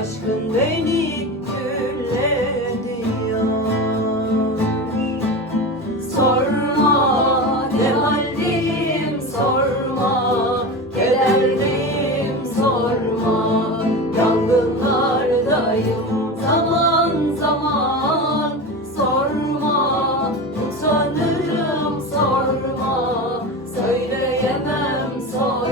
aşkın beni külledi ya. Sorma ne haldim sorma, kederliyim sorma, yangınlardayım zaman. Söyleyemem sorma